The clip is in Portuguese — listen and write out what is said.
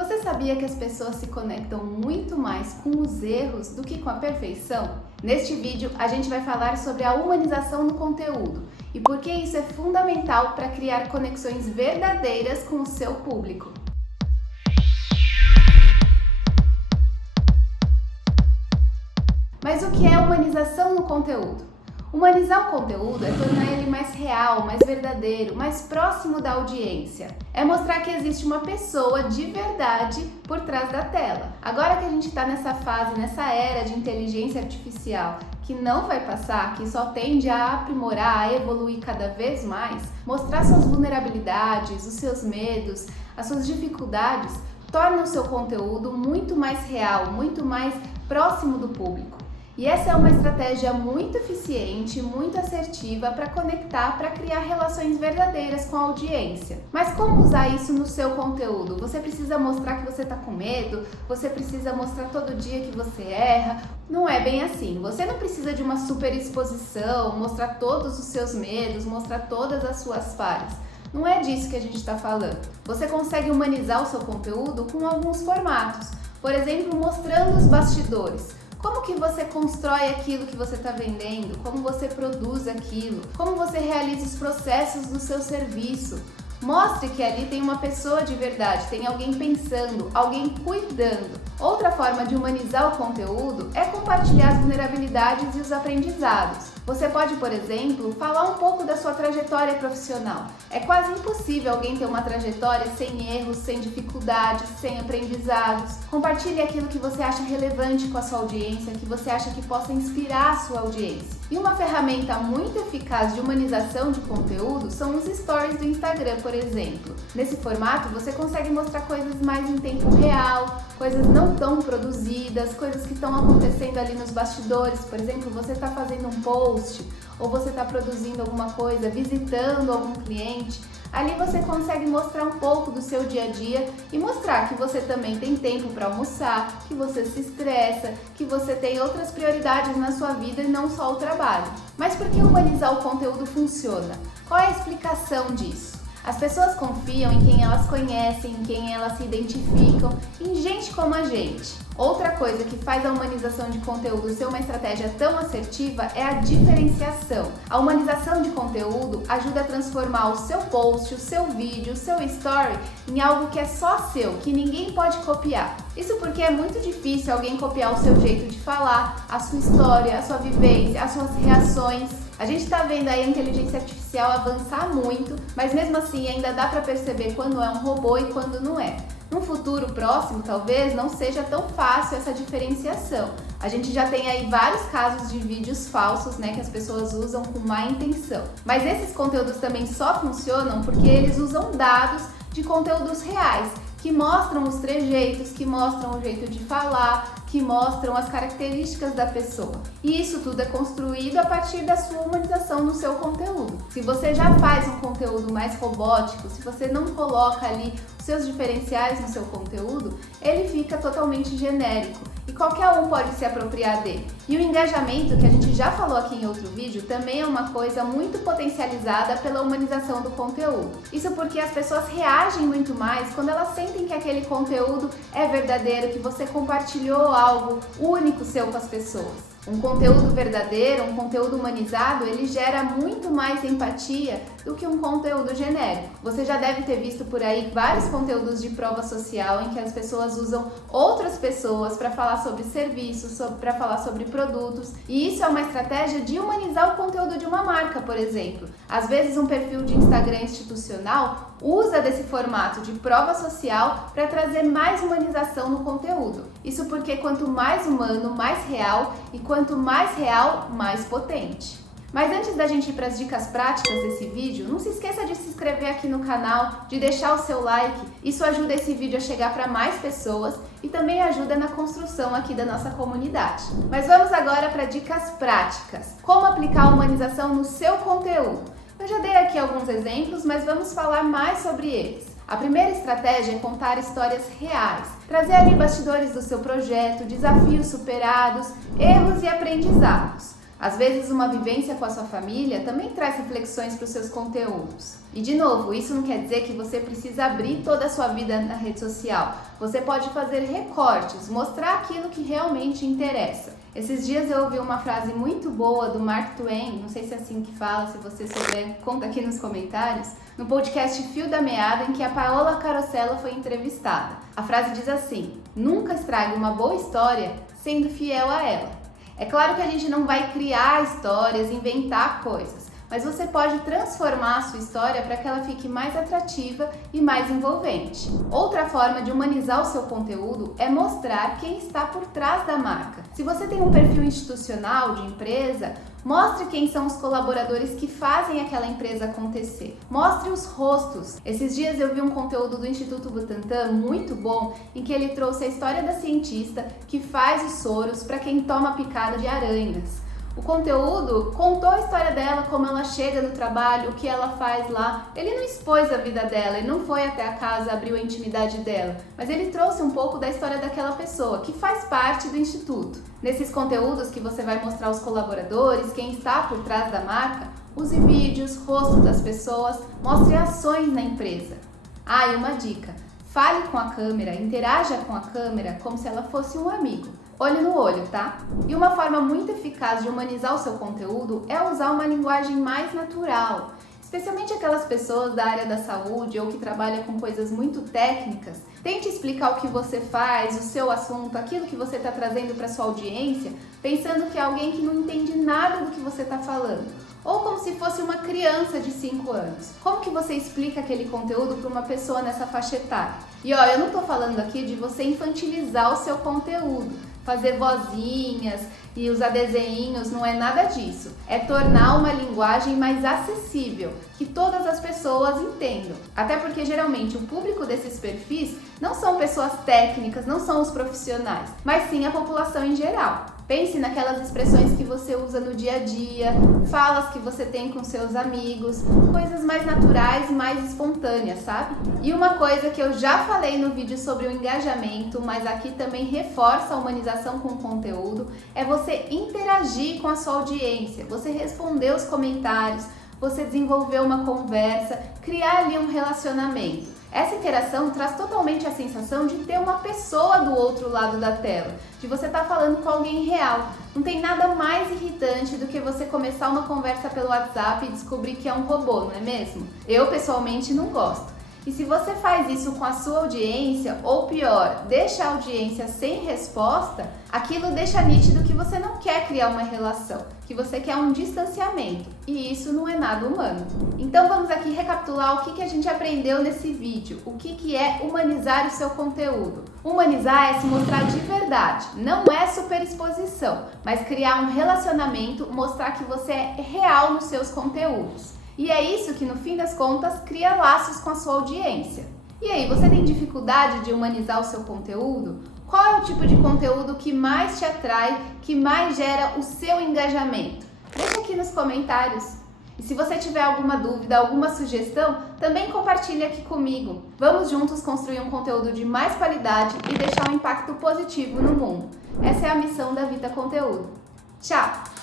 Você sabia que as pessoas se conectam muito mais com os erros do que com a perfeição? Neste vídeo, a gente vai falar sobre a humanização no conteúdo e por que isso é fundamental para criar conexões verdadeiras com o seu público. Mas o que é humanização no conteúdo? Humanizar o conteúdo é tornar ele mais real, mais verdadeiro, mais próximo da audiência. É mostrar que existe uma pessoa de verdade por trás da tela. Agora que a gente está nessa fase, nessa era de inteligência artificial, que não vai passar, que só tende a aprimorar, a evoluir cada vez mais, mostrar suas vulnerabilidades, os seus medos, as suas dificuldades, torna o seu conteúdo muito mais real, muito mais próximo do público. E essa é uma estratégia muito eficiente, muito assertiva para conectar, para criar relações verdadeiras com a audiência. Mas como usar isso no seu conteúdo? Você precisa mostrar que você está com medo? Você precisa mostrar todo dia que você erra? Não é bem assim. Você não precisa de uma super exposição, mostrar todos os seus medos, mostrar todas as suas falhas. Não é disso que a gente está falando. Você consegue humanizar o seu conteúdo com alguns formatos. Por exemplo, mostrando os bastidores. Como que você constrói aquilo que você está vendendo? Como você produz aquilo? Como você realiza os processos do seu serviço? Mostre que ali tem uma pessoa de verdade, tem alguém pensando, alguém cuidando. Outra forma de humanizar o conteúdo é compartilhar as vulnerabilidades e os aprendizados. Você pode, por exemplo, falar um pouco da sua trajetória profissional. É quase impossível alguém ter uma trajetória sem erros, sem dificuldades, sem aprendizados. Compartilhe aquilo que você acha relevante com a sua audiência, que você acha que possa inspirar a sua audiência. E uma ferramenta muito eficaz de humanização de conteúdo são os stories do Instagram, por exemplo. Nesse formato, você consegue mostrar coisas mais em tempo real, coisas não tão produzidas, coisas que estão acontecendo ali nos bastidores. Por exemplo, você está fazendo um post ou você está produzindo alguma coisa, visitando algum cliente. Ali você consegue mostrar um pouco do seu dia a dia e mostrar que você também tem tempo para almoçar, que você se estressa, que você tem outras prioridades na sua vida e não só o trabalho. Mas por que humanizar o conteúdo funciona? Qual é a explicação disso? As pessoas confiam em quem elas conhecem, em quem elas se identificam, em gente como a gente. Outra coisa que faz a humanização de conteúdo ser uma estratégia tão assertiva é a diferenciação. A humanização de conteúdo ajuda a transformar o seu post, o seu vídeo, o seu story em algo que é só seu, que ninguém pode copiar. Isso porque é muito difícil alguém copiar o seu jeito de falar, a sua história, a sua vivência, as suas reações. A gente está vendo aí a inteligência artificial avançar muito, mas mesmo assim ainda dá para perceber quando é um robô e quando não é. No futuro próximo, talvez, não seja tão fácil essa diferenciação. A gente já tem aí vários casos de vídeos falsos, né, que as pessoas usam com má intenção. Mas esses conteúdos também só funcionam porque eles usam dados de conteúdos reais, que mostram os trejeitos, que mostram o jeito de falar, que mostram as características da pessoa. E isso tudo é construído a partir da sua humanização no seu conteúdo. Se você já faz um conteúdo mais robótico, se você não coloca ali os seus diferenciais no seu conteúdo, ele fica totalmente genérico e qualquer um pode se apropriar dele. E o engajamento, que a gente já falou aqui em outro vídeo, também é uma coisa muito potencializada pela humanização do conteúdo. Isso porque as pessoas reagem muito mais quando elas sentem que aquele conteúdo é verdadeiro, que você compartilhou algo único seu com as pessoas. Um conteúdo verdadeiro, um conteúdo humanizado, ele gera muito mais empatia do que um conteúdo genérico. Você já deve ter visto por aí vários conteúdos de prova social em que as pessoas usam outras pessoas para falar sobre serviços, para falar sobre produtos, e isso é uma estratégia de humanizar o conteúdo de uma marca, por exemplo. Às vezes um perfil de Instagram institucional usa desse formato de prova social para trazer mais humanização no conteúdo. Isso porque quanto mais humano, mais real, e quanto mais real, mais potente. Mas antes da gente ir para as dicas práticas desse vídeo, não se esqueça de se inscrever aqui no canal, de deixar o seu like. Isso ajuda esse vídeo a chegar para mais pessoas e também ajuda na construção aqui da nossa comunidade. Mas vamos agora para dicas práticas. Como aplicar a humanização no seu conteúdo? Eu já dei aqui alguns exemplos, mas vamos falar mais sobre eles. A primeira estratégia é contar histórias reais, trazer ali bastidores do seu projeto, desafios superados, erros e aprendizados. Às vezes uma vivência com a sua família também traz reflexões para os seus conteúdos. E de novo, isso não quer dizer que você precisa abrir toda a sua vida na rede social. Você pode fazer recortes, mostrar aquilo que realmente interessa. Esses dias eu ouvi uma frase muito boa do Mark Twain, não sei se é assim que fala, se você souber, conta aqui nos comentários, no podcast Fio da Meada, em que a Paola Carosella foi entrevistada. A frase diz assim: nunca estrague uma boa história sendo fiel a ela. É claro que a gente não vai criar histórias, inventar coisas, mas você pode transformar a sua história para que ela fique mais atrativa e mais envolvente. Outra forma de humanizar o seu conteúdo é mostrar quem está por trás da marca. Se você tem um perfil institucional de empresa, mostre quem são os colaboradores que fazem aquela empresa acontecer. Mostre os rostos. Esses dias eu vi um conteúdo do Instituto Butantan muito bom, em que ele trouxe a história da cientista que faz os soros para quem toma picada de aranhas. O conteúdo contou a história dela, como ela chega no trabalho, o que ela faz lá. Ele não expôs a vida dela, ele não foi até a casa, abriu a intimidade dela, mas ele trouxe um pouco da história daquela pessoa, que faz parte do Instituto. Nesses conteúdos que você vai mostrar os colaboradores, quem está por trás da marca, use vídeos, rosto das pessoas, mostre ações na empresa. Ah, e uma dica: fale com a câmera, interaja com a câmera como se ela fosse um amigo. Olho no olho, tá? E uma forma muito eficaz de humanizar o seu conteúdo é usar uma linguagem mais natural. Especialmente aquelas pessoas da área da saúde ou que trabalham com coisas muito técnicas. Tente explicar o que você faz, o seu assunto, aquilo que você está trazendo para sua audiência, pensando que é alguém que não entende nada do que você está falando. Ou como se fosse uma criança de 5 anos. Como que você explica aquele conteúdo para uma pessoa nessa faixa etária? E ó, eu não estou falando aqui de você infantilizar o seu conteúdo, fazer vozinhas e usar desenhinhos, não é nada disso. É tornar uma linguagem mais acessível, que todas as pessoas entendam. Até porque geralmente o público desses perfis não são pessoas técnicas, não são os profissionais, mas sim a população em geral. Pense naquelas expressões que você usa no dia a dia, falas que você tem com seus amigos, coisas mais naturais, mais espontâneas, sabe? E uma coisa que eu já falei no vídeo sobre o engajamento, mas aqui também reforça a humanização com o conteúdo, é você interagir com a sua audiência, você responder os comentários, você desenvolver uma conversa, criar ali um relacionamento. Essa interação traz totalmente a sensação de ter uma pessoa do outro lado da tela, de você estar falando com alguém real. Não tem nada mais irritante do que você começar uma conversa pelo WhatsApp e descobrir que é um robô, não é mesmo? Eu pessoalmente não gosto. E se você faz isso com a sua audiência, ou pior, deixa a audiência sem resposta, aquilo deixa nítido que você não quer criar uma relação, que você quer um distanciamento, e isso não é nada humano. Então vamos aqui recapitular o que a gente aprendeu nesse vídeo, o que é humanizar o seu conteúdo. Humanizar é se mostrar de verdade, não é superexposição, mas criar um relacionamento, mostrar que você é real nos seus conteúdos. E é isso que, no fim das contas, cria laços com a sua audiência. E aí, você tem dificuldade de humanizar o seu conteúdo? Qual é o tipo de conteúdo que mais te atrai, que mais gera o seu engajamento? Deixa aqui nos comentários. E se você tiver alguma dúvida, alguma sugestão, também compartilhe aqui comigo. Vamos juntos construir um conteúdo de mais qualidade e deixar um impacto positivo no mundo. Essa é a missão da Vita Conteúdo. Tchau!